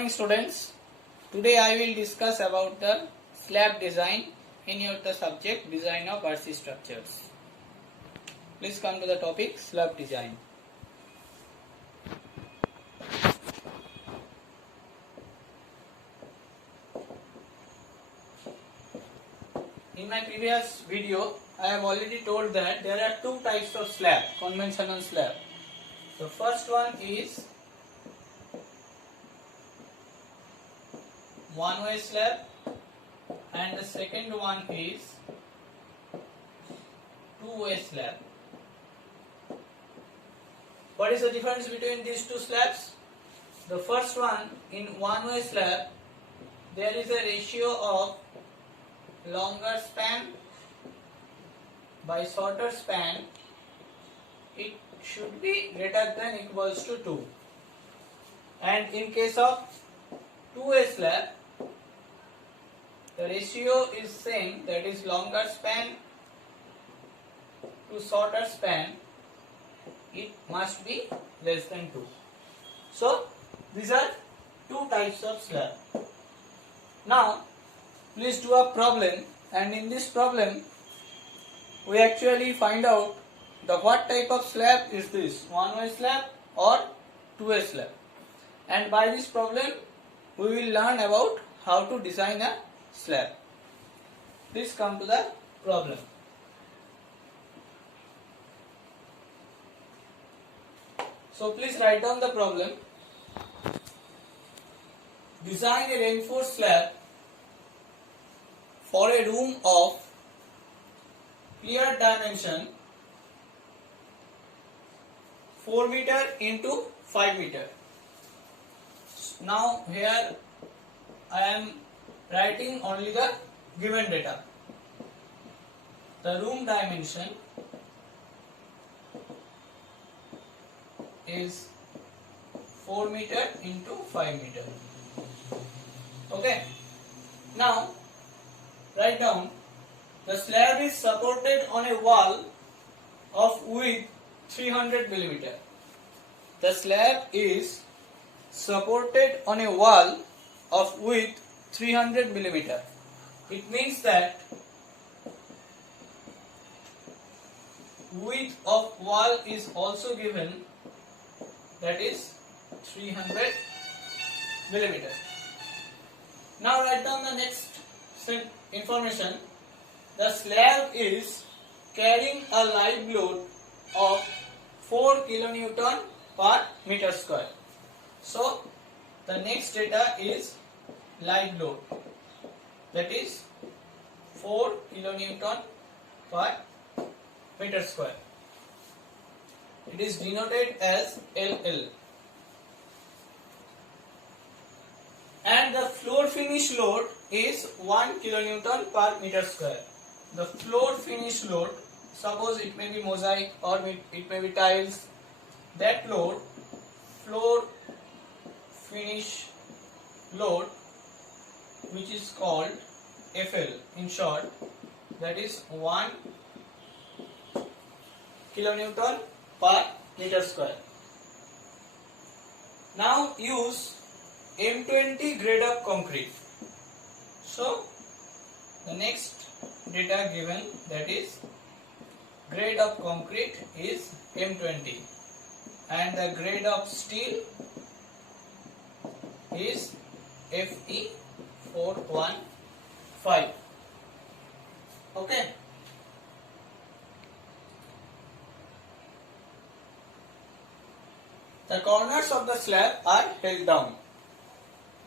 morning students. Today I will discuss about the slab design in your subject design of earthy structures. Please come to the topic slab design. In my previous video I have already told that there are two types of slab, conventional slab. The first one is one-way slab and the second one is two-way slab. What is the difference between these two slabs? The first one, in one-way slab, there is a ratio of longer span by shorter span. It should be greater than equals to 2. And in case of two-way slab, the ratio is same, that is longer span to shorter span, it must be less than 2. So these are two types of slab. Now please do a problem, and in this problem we actually find out the what type of slab is this, one-way slab or two-way slab, and by this problem we will learn about how to design a slab. Please come to the problem. So please write down the problem. Design a reinforced slab for a room of clear dimension 4 meter into 5 meter. Now here I am writing only the given data. The room dimension is 4 meter into 5 meter. Okay. Now write down the slab is supported on a wall of width 300 millimeter. The slab is supported on a wall of width 300 millimeter. It means that width of wall is also given, that is 300 millimeter. Now write down the next information. The slab is carrying a live load of 4 kilonewton per meter square. So the next data is live load, that is 4 kilonewton per meter square. It is denoted as LL. And the floor finish load is 1 kilonewton per meter square. The floor finish load, suppose it may be mosaic or it may be tiles, that load, floor finish load, which is called FL in short, that is 1 kilonewton per meter square. Now use M20 grade of concrete. So the next data given, that is grade of concrete is M20 and the grade of steel is Fe415. Okay. The corners of the slab are held down.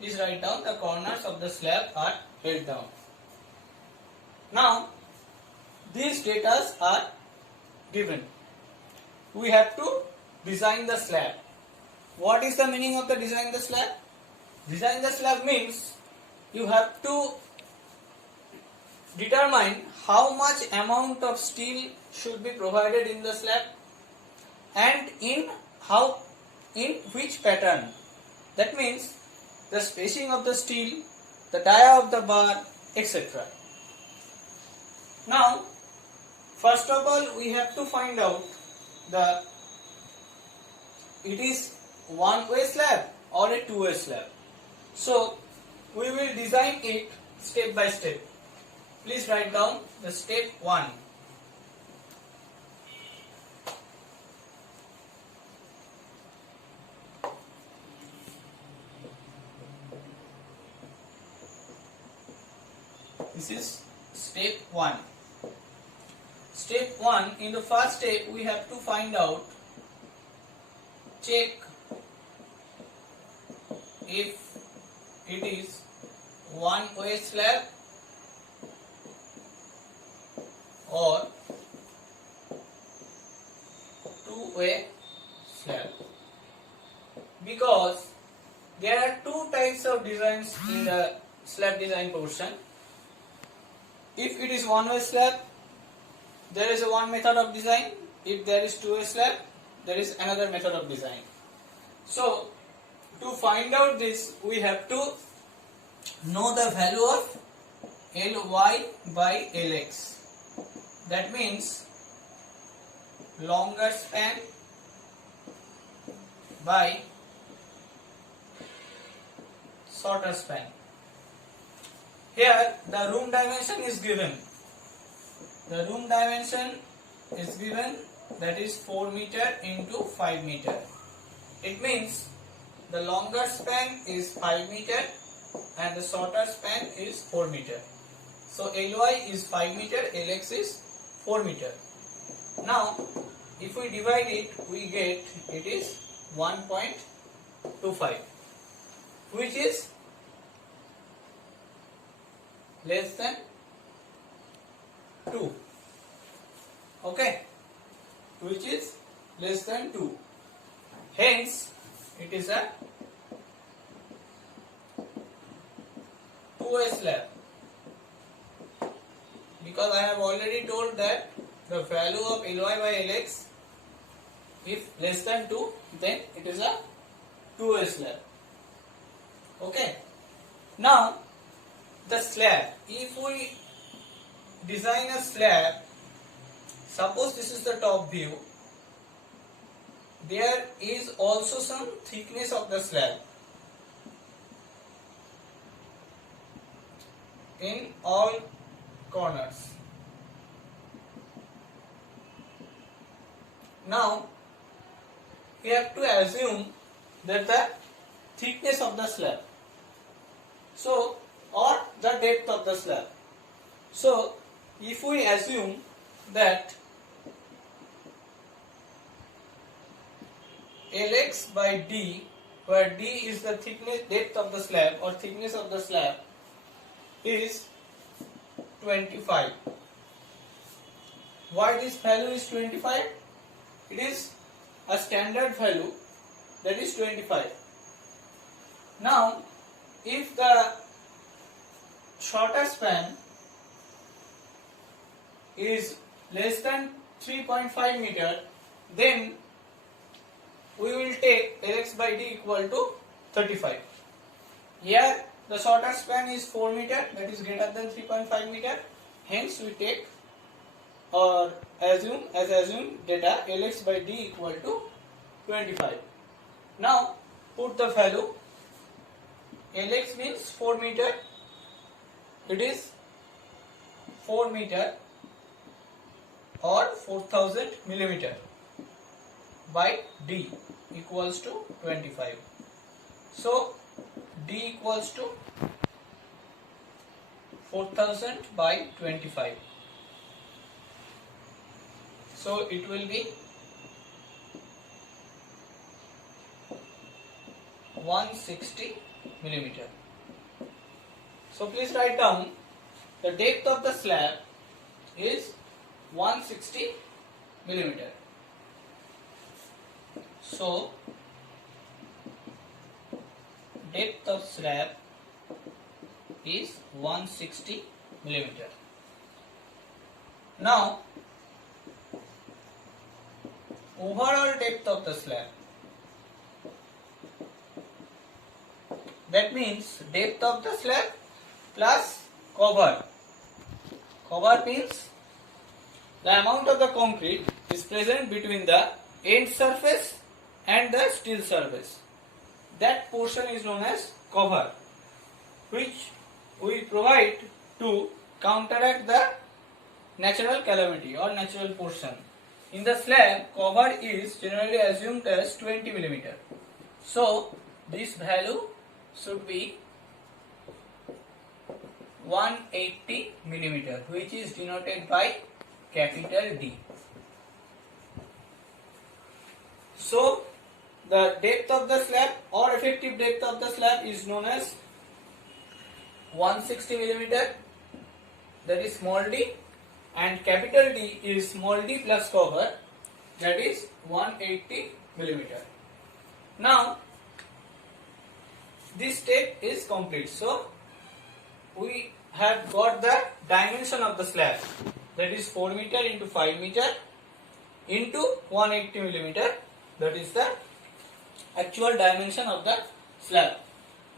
Please write down the corners of the slab are held down. Now these data are given. We have to design the slab. What is the meaning of the design the slab? Design the slab means you have to determine how much amount of steel should be provided in the slab and in which pattern. That means the spacing of the steel, the dia of the bar, etc. Now first of all we have to find out it is one-way slab or a two-way slab. So we will design it step by step. Please write down the step 1. This is step 1. Step 1, in the first step we have to find out, check if it is one-way slab or two-way slab, because there are two types of designs in the slab design portion. If it is one-way slab, there is a one method of design. If there is two-way slab, there is another method of design. So to find out this, we have to know the value of Ly by Lx. That means longer span by shorter span. Here the room dimension is given. The room dimension is given, that is 4 meter into 5 meter. It means the longer span is 5 meter and the shorter span is 4 meter. So Ly is 5 meter, Lx is 4 meter. Now if we divide it, we get it is 1.25, which is less than 2. Okay, which is less than 2. Hence it is a two-way slab, because I have already told that the value of Ly by Lx, if less than 2, then it is a two-way slab. Okay. Now the slab, if we design a slab, suppose this is the top view, there is also some thickness of the slab in all corners. Now we have to assume that the thickness of the slab, so, or the depth of the slab. So if we assume that Lx by d, where d is the thickness, depth of the slab or thickness of the slab, is 25. Why this value is 25? It is a standard value, that is 25. Now if the shorter span is less than 3.5 meter, then we will take Lx by d equal to 35. Here the shorter span is 4 meter, that is greater than 3.5 meter. Hence we take or assume data Lx by d equal to 25. Now put the value. Lx means 4 meter. It is 4 meter or 4000 millimeter by d equals to 25. So d equals to 4000 by 25. So it will be 160 millimeter. So please write down the depth of the slab is 160 millimeter. So depth of slab is 160 millimeter. Now overall depth of the slab, that means depth of the slab plus cover. Cover means the amount of the concrete is present between the end surface and the steel surface. That portion is known as cover. which we provide to counteract the natural calamity or natural portion. In the slab, cover is generally assumed as 20 millimeter. So this value should be 180 millimeter, which is denoted by capital D. So the depth of the slab or effective depth of the slab is known as 160 millimeter, that is small d, and capital D is small d plus cover, that is 180 millimeter. Now this step is complete. So we have got the dimension of the slab, that is 4 meter into 5 meter into 180 millimeter, that is the actual dimension of the slab.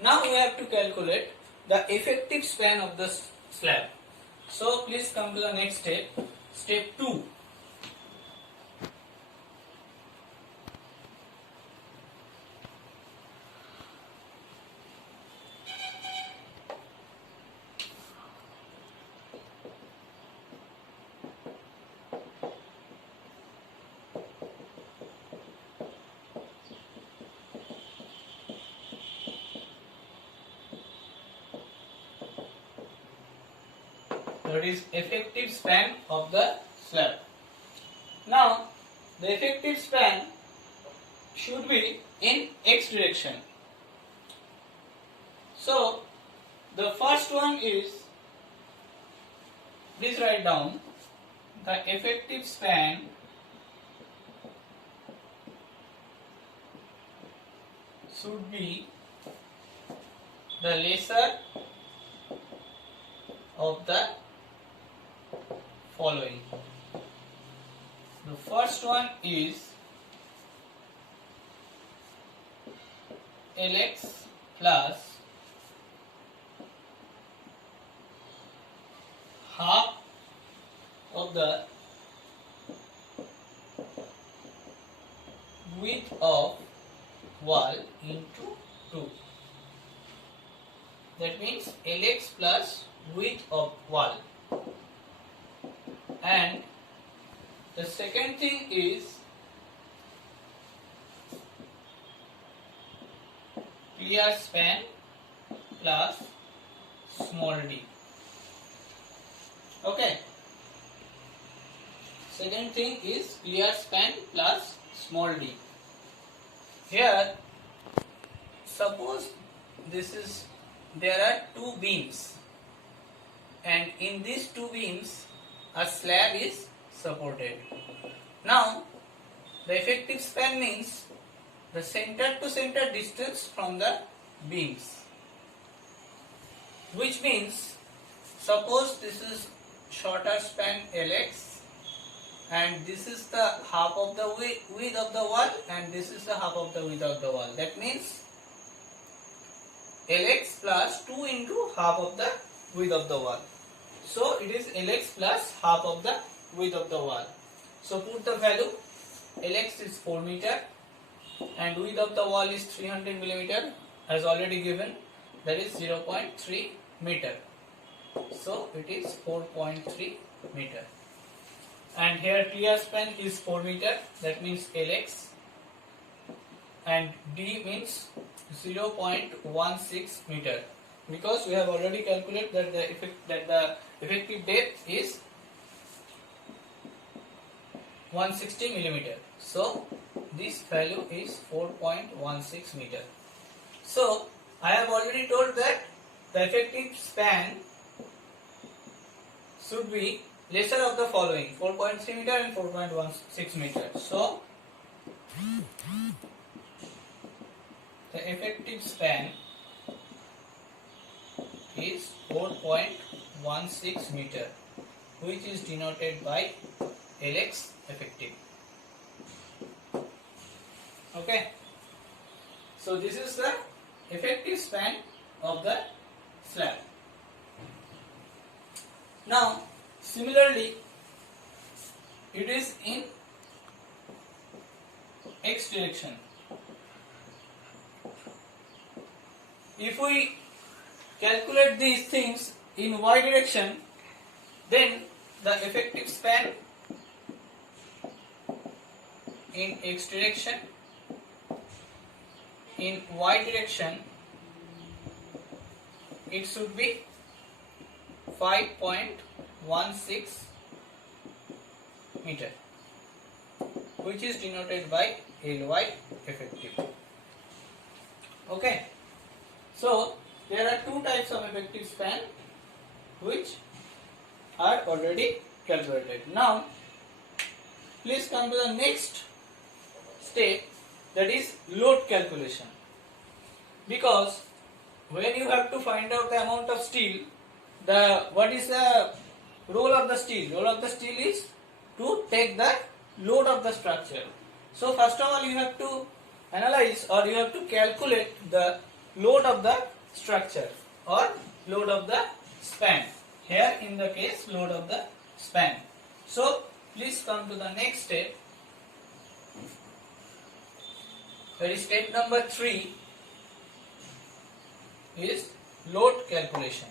Now we have to calculate the effective span of the slab. So please come to the next step, step 2. That is effective span of the slab. Now the effective span should be in x direction. So the first one is, please write down, the effective span should be the lesser of the following. The first one is Lx plus half of the width of wall into 2. That means Lx plus width of wall. And the second thing is clear span plus small d. Okay. Second thing is clear span plus small d. Here, suppose there are two beams, and in these two beams a slab is supported. Now the effective span means the center to center distance from the beams, which means suppose this is shorter span Lx, and this is the half of the width of the wall, and this is the half of the width of the wall. That means Lx plus 2 into half of the width of the wall. So it is Lx plus half of the width of the wall. So put the value. Lx is 4 meter and width of the wall is 300 millimeter as already given, that is 0.3 meter. So it is 4.3 meter. And here clear span is 4 meter, that means Lx, and D means 0.16 meter, because we have already calculated that the effective depth is 160 millimeter. So this value is 4.16 meter. So I have already told that the effective span should be lesser of the following: 4.3 meter and 4.16 meter. So the effective span is 4.16 meter, which is denoted by Lx effective. Okay. So this is the effective span of the slab. Now similarly, it is in x direction. If we calculate these things in y direction, then the effective span in x direction, in y direction, it should be 5.16 meter, which is denoted by Ly effective. Okay, so there are two types of effective span which are already calculated. Now please come to the next step, that is load calculation, because when you have to find out the amount of steel, what is the role of the steel? Role of the steel is to take the load of the structure. So first of all you have to analyze or you have to calculate the load of the structure or load of the span. Here in the case load of the span. So please come to the next step. That is step number 3 is load calculation.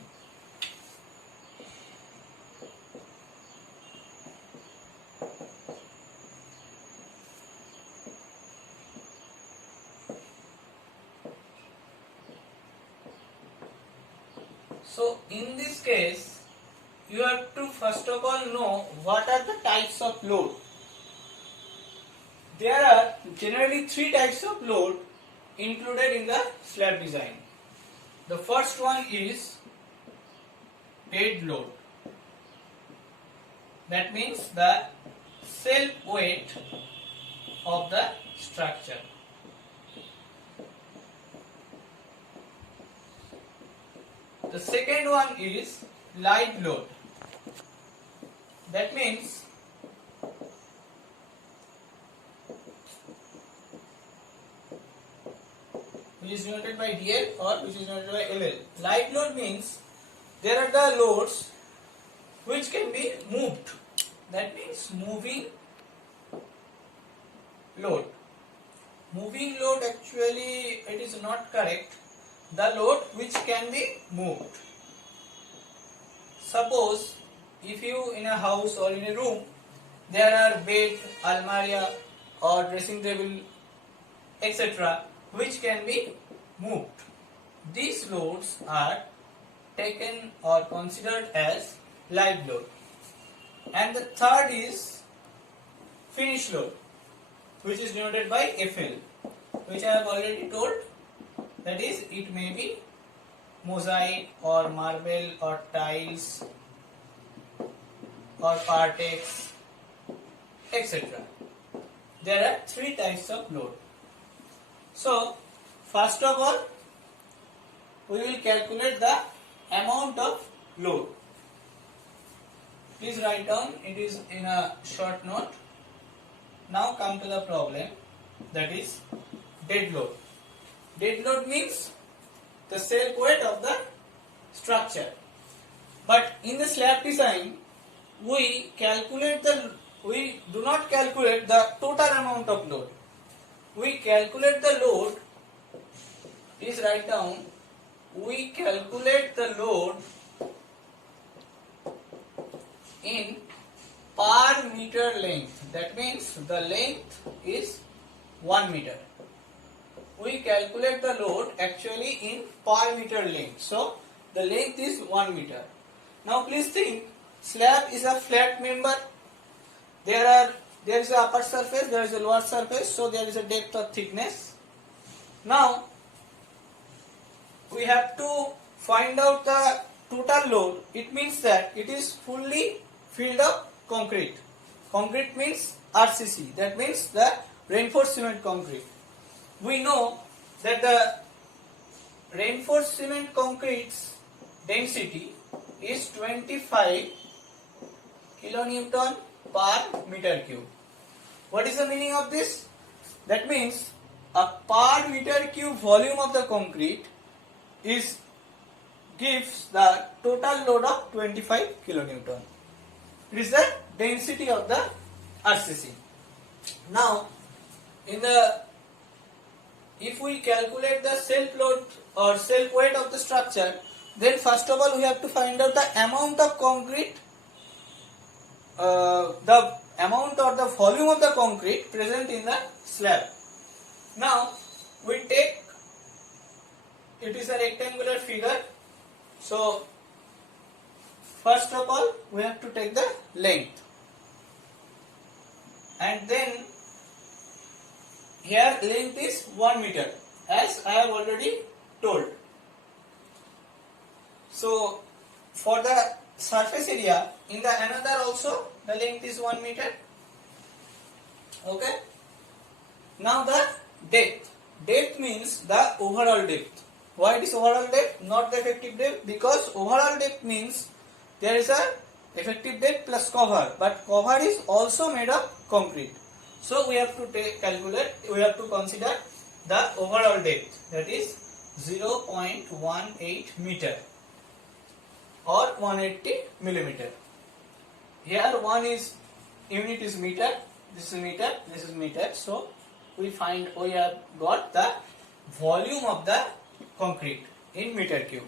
So in this case you have to first of all know what are the types of load. There are generally 3 types of load included in the slab design. The first one is dead load. That means the self weight of the structure. The second one is live load. That means which is denoted by DL or which is denoted by LL. Live load means there are the loads which can be moved. That means moving load. Moving load, actually it is not correct. The load which can be moved. Suppose if you in a house or in a room there are bed, almaria or dressing table etc. which can be moved. These loads are taken or considered as live load. And the third is finish load, which is denoted by FL, which I have already told. That is, it may be mosaic or marble or tiles or partex etc. There are 3 types of load. So first of all we will calculate the amount of load. Please write down, it is in a short note. Now come to the problem, that is dead load. Dead load means the self weight of the structure. But in the slab design we do not calculate the total amount of load. We calculate the load, please write down, we calculate the load in per meter length. That means the length is 1 meter. We calculate the load actually in per meter length. So the length is 1 meter. Now please think, slab is a flat member. There is a upper surface, there is a lower surface, so there is a depth of thickness. Now we have to find out the total load. It means that it is fully filled up concrete. Concrete means RCC, that means the reinforced cement concrete. We know that the reinforced cement concrete's density is 25 kilonewton per meter cube. What is the meaning of this? That means a per meter cube volume of the concrete gives the total load of 25 kilonewton. It is the density of the RCC. Now, if we calculate the self load or self weight of the structure, Then first of all we have to find out the amount of concrete, the amount or the volume of the concrete present in the slab. Now we take, it is a rectangular figure, so first of all we have to take the length, and then here length is 1 meter as I have already told. So for the surface area in the another also the length is 1 meter. Okay. Now the depth. Depth means the overall depth. Why it is overall depth, not the effective depth? Because overall depth means there is a effective depth plus cover, but cover is also made of concrete. So we have to we have to consider the overall depth, that is 0.18 meter or 180 millimeter. Here one is unit is meter, this is meter, this is meter. So we have got the volume of the concrete in meter cube.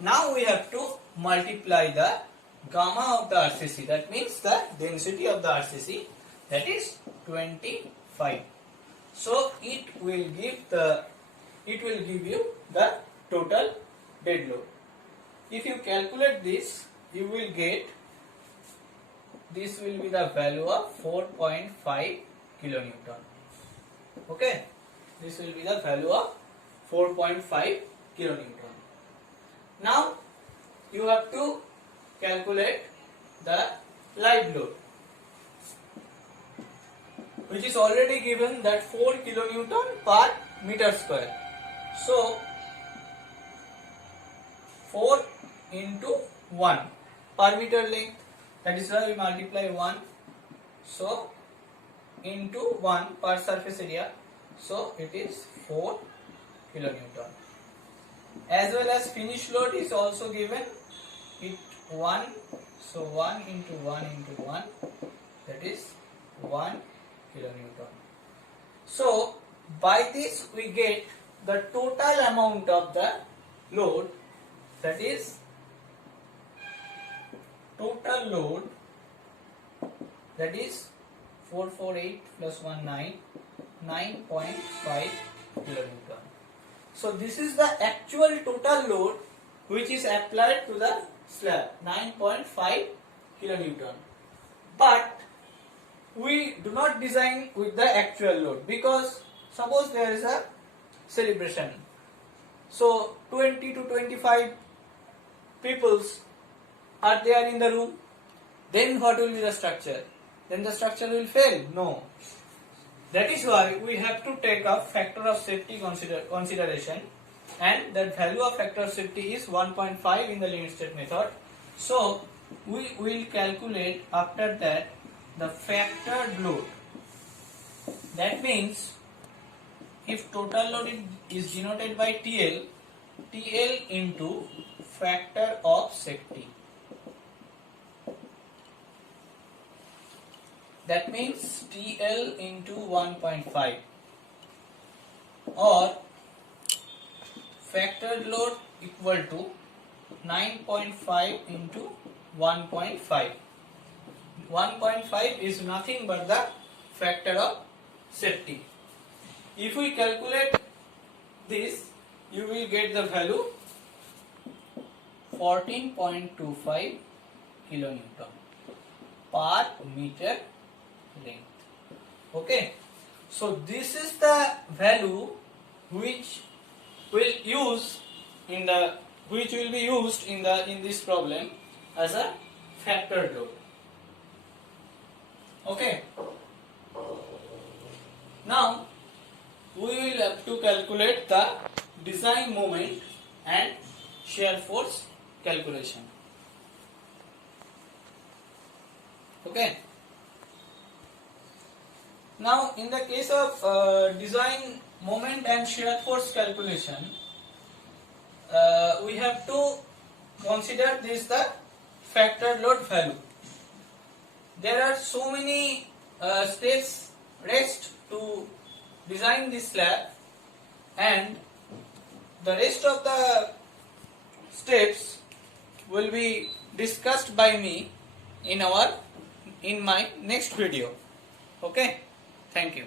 Now we have to multiply the gamma of the RCC, that means the density of the RCC, that is 25. So it will give you the total dead load. If you calculate this, you will get, this will be the value of 4.5 kilonewton. Okay, this will be the value of 4.5 kilonewton. Now you have to calculate the live load, which is already given, that 4 kilonewton per meter square. So 4 into 1 per meter length, that is why we multiply 1. So into 1 per surface area, so it is 4 kilonewton. As well as finish load is also given, it 1, so 1 into 1 into 1, that is 1 kilonewton. So by this we get the total amount of the load, that is total load, that is 448 plus 19, 9.5 kilonewton. So this is the actual total load which is applied to the slab, 9.5 kilonewton. But we do not design with the actual load, because suppose there is a celebration, so 20 to 25 peoples are there in the room, then what will be the structure? Then the structure will fail? No. That is why we have to take a factor of safety consideration, and that value of factor of safety is 1.5 in the limit state method. So we will calculate after that the factored load. That means if total load is denoted by TL, TL into factor of safety. That means TL into 1.5, or factored load equal to 9.5 into 1.5. 1.5 is nothing but the factor of safety. If we calculate this, you will get the value 14.25 kilonewton per meter length. Okay, so this is the value which will be used in this problem as a factored load. Okay, now we will have to calculate the design moment and shear force calculation. Okay, now in the case of design moment and shear force calculation, we have to consider this the factored load value. There are so many steps rest to design this slab, and the rest of the steps will be discussed by me in my next video. Okay, thank you.